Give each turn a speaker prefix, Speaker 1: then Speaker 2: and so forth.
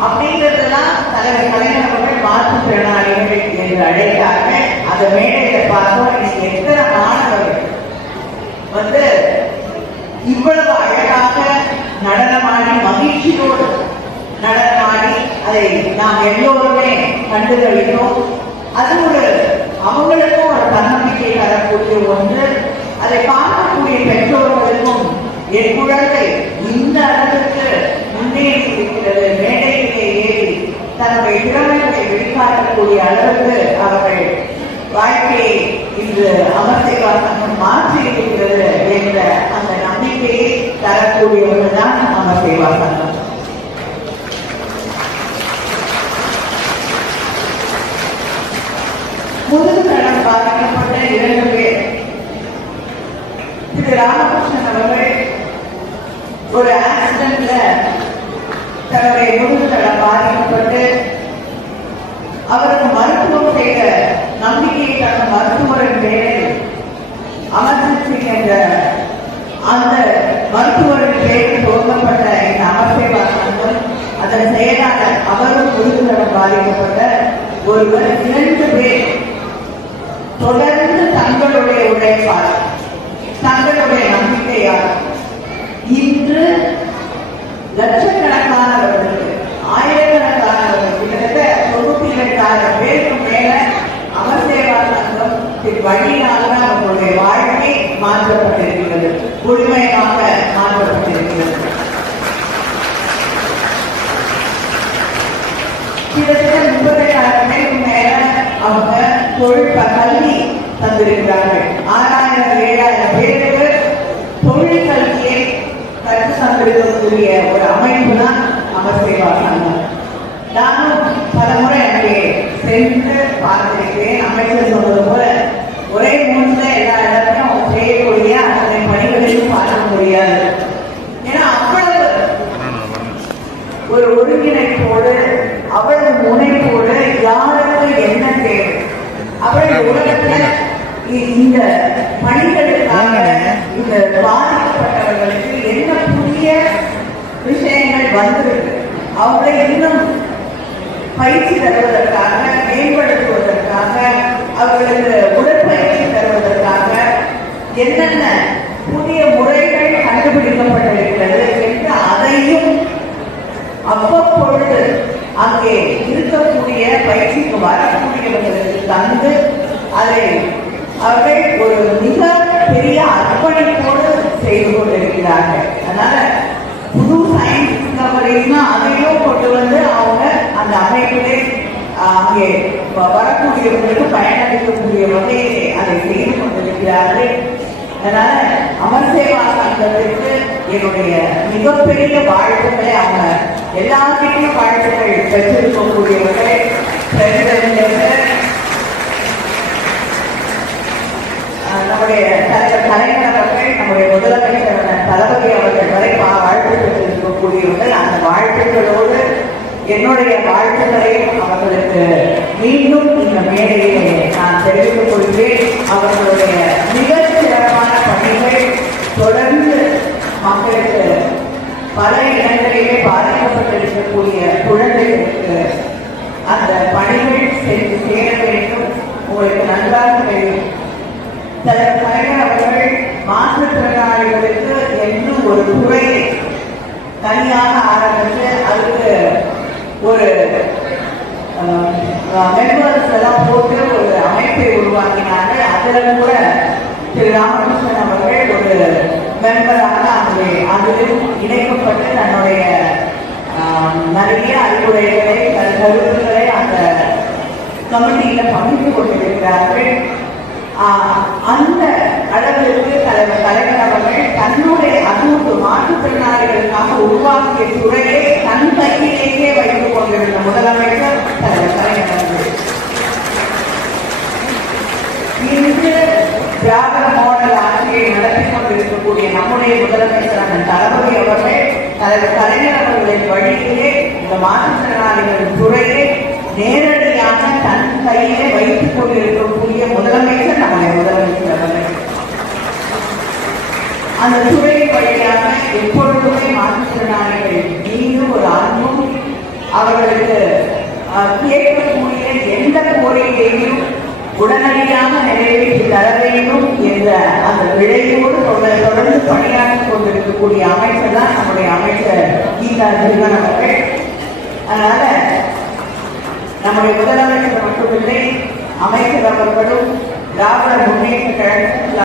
Speaker 1: அப்படிங்கிறதுலாம் தலைவர் கலைஞர் அவர்கள் மாற்றுத்திறனாளிகள் என்று அழைத்தாங்க அந்த மேடையில பார்த்தோம் இன்னைக்கு எத்தனை மாணவர்கள் வந்து இவ்வளவு அழகாக நடனமாடி மகிழ்ச்சியோடு நடனமாடி அதை நாம் எல்லோருமே கண்டுகளித்தோம் அது ஒரு அவங்களுக்கும் ஒரு தன்னம்பிக்கை தரக்கூடிய ஒன்று. அதை பார்த்து தனது திறமைகளை வெளிக்காட்டக்கூடிய அளவுக்கு அவர்கள் வாழ்க்கையை இன்று அமர்சேவா மாற்றி இருக்கிறது என்ற அந்த நம்பிக்கையை தரக்கூடியவர்கள் தான் அமர்சேவா முதுகு தடம் பாதிக்கப்பட்ட இரண்டு பேர். திரு ராமகிருஷ்ணன் அவர்கள் ஒரு ஆக்சிடென்ட்ல தன்னுடைய முதுகுநலம் தடம் நம்பிக்கையை தந்த மருத்துவரின் பேரில் என்ற அந்த மருத்துவரின் பெயரில் துவங்கப்பட்ட இந்த அமர்சேவா சங்கம் அதன் செயலாளர் அவரும் முதுகுநலம் பாதிக்கப்பட்ட ஒருவர் இரண்டு பேர் தொடர்ந்து தங்களுடைய உழைப்பால் தங்களுடைய நம்பிக்கையால் இன்று லட்சக்கணக்கானவர்களுக்கு ஆயிரக்கணக்கானவர்கள் கிட்டத்தட்ட தொண்ணூத்தி இரண்டாயிரம் பேர் மேல அமர்சேவா வழியினால்தான் நம்மளுடைய வாழ்க்கை மாற்றப்பட்டிருக்கிறது. முழுமையாக மாற்றப்பட்டிருக்கிறது. கிட்டத்தட்ட முப்பதாயிரம் பேருக்கு மேல அவங்க தொழில் கல்வி தந்திருக்கிறார்கள். ஆறாயிரம் ஏழாயிரம் பேருக்கு தொழில் கல்வியை கற்று தந்திருக்கக்கூடிய ஒரு அமைப்பு தான் அமர்சேவா சங்கம். நானும் பல முறை அங்கே சென்று பார்த்தேன் அமைச்சர் சொன்னது போல ஒரே மூணுல எல்லா இடத்தையும் அவங்க செய்யக்கூடிய அத்தனை பணிகளையும் பார்க்க முடியாது ஏன்னா அவ்வளவு ஒரு ஒருங்கிணைப்போடு அவ்வளவு முனைப்போடு யாருக்கு என்ன தேவை? அவள் உலகத்துல இந்த பணிகளுக்காக இந்த பாதிக்கப்பட்டவர்களுக்கு என்ன புதிய விஷயங்கள் வந்திருக்கு? அவங்களை இன்னும் பயிற்சி தருவதற்காக மேம்படுத்துவதற்காக அவர்களுக்கு உடற்பயிற்சி தருவதற்காக என்னென்ன புதிய முறைகள் கண்டுபிடிக்கப்பட்டிருக்கிறது என்று அதையும் அவ்வப்பொழுது அங்கே இருக்கக்கூடிய பயிற்சிக்கு வரக்கூடியவர்களுக்கு தந்து அதை அவர்கள் ஒரு மிக பெரிய அர்ப்பணிப்போடு செய்து கொண்டிருக்கிறார்கள். அதனால புது சயின்ஸ் டிஸ்கவரிஸ்னா அதையும் கொண்டு வந்து அவங்க அந்த அமைப்பிலே அங்கே வரக்கூடியவர்களுக்கு பயனளிக்கக்கூடிய வகையிலே அதை செய்து கொண்டிருக்கிறார்கள். அதனால அமர்சேவா சங்கத்திற்கு என்னுடைய மிகப்பெரிய வாழ்த்துக்களை அவங்க எல்லாருக்கிட்டையும் வாழ்த்துக்கள் பெற்றிருக்கக்கூடியவர்களை பிரசிடென்ட் ஆஹ் நம்முடைய தலைவர் கலைஞர் அவர்கள் நம்முடைய முதலமைச்சர் தளபதி அவர்கள் வரை பா- வாழ்த்து கூறியவர்கள் அந்த வாழ்த்துக்களோடு என்னுடைய வாழ்த்துக்களை அவர்களுக்கு மீண்டும் இந்த மேடையிலே நான் தெரிவித்துக் கொள்கிறேன். அவர்களுடைய மிக சிறப்பான பணிகள் தொடர்ந்து மக்களுக்கு பல இடங்களிலே பாதிக்கப்பட்டிருக்கக்கூடிய குழந்தைகளுக்கு அந்த பணிகள் சென்று சேர வேண்டும். உங்களுக்கு நன்றாக தெரியும் சில கலைஞர் அவர்கள் மாற்றுத்திறனாளிகளுக்கு என்று ஒரு துறையை தனியாக ஆரம்பித்து அதுக்கு ஒரு மெம்பர்ஸ் எல்லாம் போட்டு ஒரு அமைப்பை உருவாக்கினாங்க. அதில் கூட திரு ராமகிருஷ்ணன் அவர்கள் ஒரு மெம்பராக அது அதில் இணைக்கப்பட்டு தன்னுடைய நிறைய அறிவுரைகளை தன் கருத்துக்களை அந்த கமிட்டியில் பகிர்ந்து கொண்டிருக்கிறார்கள். அந்த அளவிற்கு தலைவர் தலைவர் அவர்கள் தன்னுடைய அதுவும் மாற்றுத்திறனாளிகளுக்காக உருவாக்கிய துறையை தன் கையிலேயே வைத்துக் கொண்டிருந்த முதலமைச்சர் இன்று திராவிட மாடல் ஆட்சியை நடத்தி கொண்டிருக்கக்கூடிய நம்முடைய முதலமைச்சரான தளபதி அவர்கள் தலைவர் கலைஞர் அவர்களின் வழியிலே இந்த மாற்றுத்திறனாளிகளின் துறையை நேரடியாக தன் கையிலே வைத்துக் கொண்டிருக்கக்கூடிய முதலமைச்சர் அவர்கள் அந்த துறை வழியாக எப்பொழுதுமே மாற்றுத்திறனாளிகள் மீண்டும் ஒரு அன்பும் அவர்களுக்கு கேட்கக்கூடிய எந்த கோரிக்கையையும் உடனடியாக நிறைவேற்றி தர வேண்டும் என்ற அந்த விளைவோடு தொடர் தொடர்ந்து பணியாற்றிக் கொண்டிருக்கக்கூடிய அமைச்சர் தான் நம்முடைய அமைச்சர் கீதா திருமன் அவர்கள். அதனால நம்முடைய முதலமைச்சர் மட்டுமில்லை அமைச்சர் அவர்களும் திராவிட முன்னேற்ற கழகம்